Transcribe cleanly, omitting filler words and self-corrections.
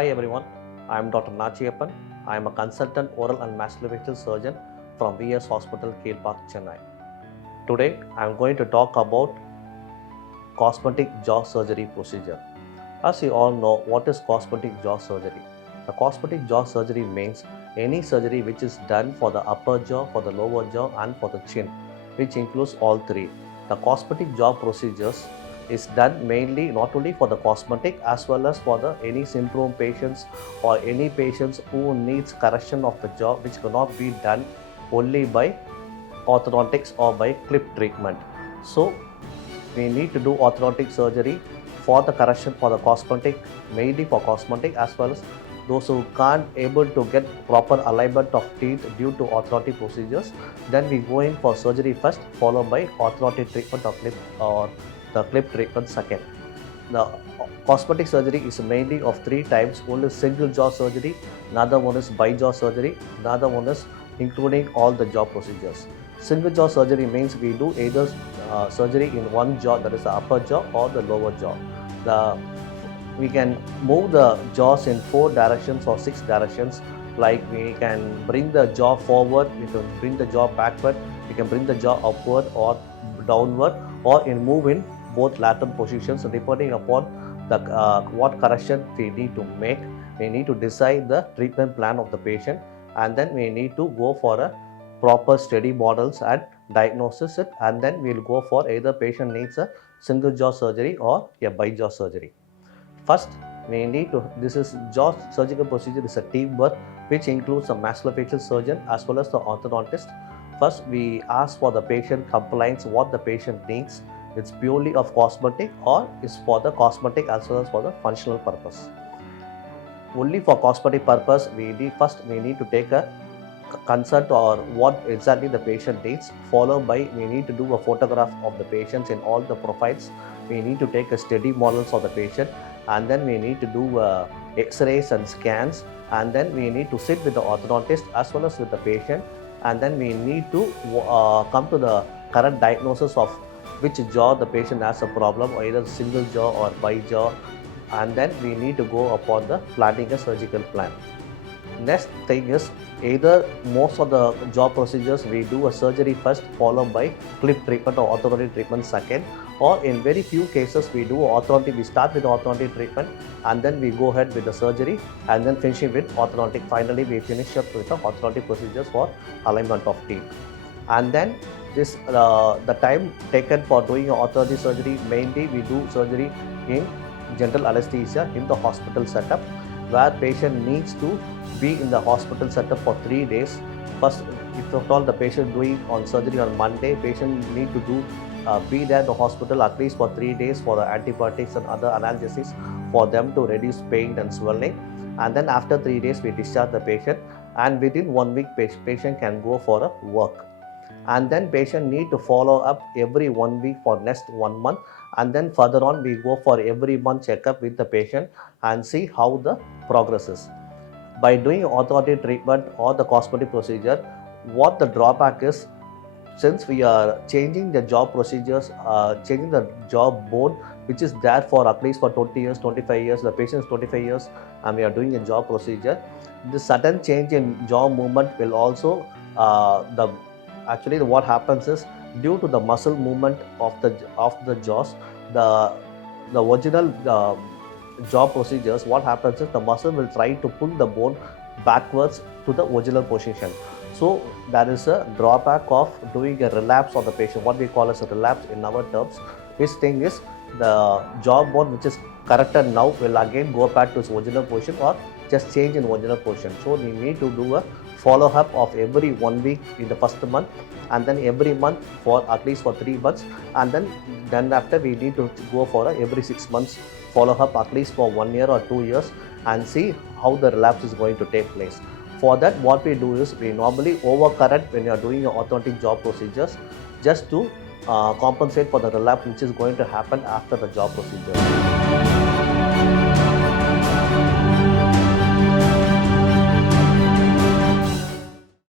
Hi everyone, I am Dr. Nachiappan. I am a consultant oral and maxillofacial surgeon from VS Hospital, Kilpauk, Chennai. Today I am going to talk about cosmetic jaw surgery procedure. As you all know, what is cosmetic jaw surgery? The cosmetic jaw surgery means any surgery which is done for the upper jaw, for the lower jaw and for the chin, which includes all three. The cosmetic jaw procedures is done mainly not only for the cosmetic as well as for the any syndrome patients or any patients who needs correction of the jaw, which cannot be done only by orthodontics or by clip treatment. So we need to do orthodontic surgery for the correction for the cosmetic, mainly for cosmetic, as well as those who can't able to get proper alignment of teeth due to orthodontic procedures. Then we go in for surgery first, followed by orthodontic treatment of clip or the clip treatment second. The cosmetic surgery is mainly of three types. One is single jaw surgery, another one is bi-jaw surgery, another one is including all the jaw procedures. Single jaw surgery means we do either surgery in one jaw, that is the upper jaw, or the lower jaw. We can move the jaws in 4 directions or 6 directions. Like we can bring the jaw forward, we can bring the jaw backward, we can bring the jaw upward or downward, or move in both lateral positions depending upon the what correction we need to make. We need to decide the treatment plan of the patient, and then we need to go for a proper study models and diagnosis it, and then we'll go for either patient needs a single jaw surgery or a bi-jaw surgery. First, we need to, this is jaw surgical procedure is a teamwork which includes a maxillofacial surgeon as well as the orthodontist. First, we ask for the patient compliance, what the patient needs. It's purely of cosmetic or is for the cosmetic as well as for the functional purpose. Only for cosmetic purpose, we need to take a consult or what exactly the patient needs, followed by we need to do a photograph of the patients in all the profiles. We need to take a study models of the patient, and then we need to do x-rays and scans, and then we need to sit with the orthodontist as well as with the patient, and then we need to come to the correct diagnosis of which jaw the patient has a problem, either single jaw or bi-jaw, and then we need to go upon the planning a surgical plan. Next thing is, either most of the jaw procedures we do a surgery first, followed by clip treatment or orthodontic treatment second, or in very few cases we do orthodontic, we start with orthodontic treatment and then we go ahead with the surgery and then finishing with orthodontic. Finally, we finish up with the orthodontic procedures for alignment of teeth. And then this the time taken for doing orthodontic surgery, mainly we do surgery in general anesthesia in the hospital setup, where patient needs to be in the hospital setup for 3 days. First, if at all the patient doing on surgery on Monday, patient need to do be there in the hospital at least for 3 days for the antibiotics and other analgesics for them to reduce pain and swelling. And then after 3 days, we discharge the patient, and within 1 week, patient can go for a work. And then patient need to follow up every 1 week for next 1 month, and then further on we go for every month checkup with the patient and see how the progress is. By doing orthodontic treatment or the cosmetic procedure, what the drawback is, since we are changing the jaw procedures, changing the jaw bone, which is there for at least for 20 years, 25 years, the patient is 25 years and we are doing a jaw procedure, the sudden change in jaw movement will also, actually what happens is, due to the muscle movement of the jaws, the original jaw procedures, what happens is the muscle will try to pull the bone backwards to the original position. So there is a drawback of doing a relapse on the patient, what we call as a relapse in our terms. This thing is, the jaw bone which is corrected now will again go back to its original position or just change in original position. So we need to do a follow-up of every 1 week in the first month, and then every month for at least for 3 months, and then after we need to go for every 6 months follow-up at least for 1 year or 2 years, and see how the relapse is going to take place. For that, what we do is we normally overcorrect when you are doing your orthodontic jaw procedures, just to compensate for the relapse which is going to happen after the jaw procedure.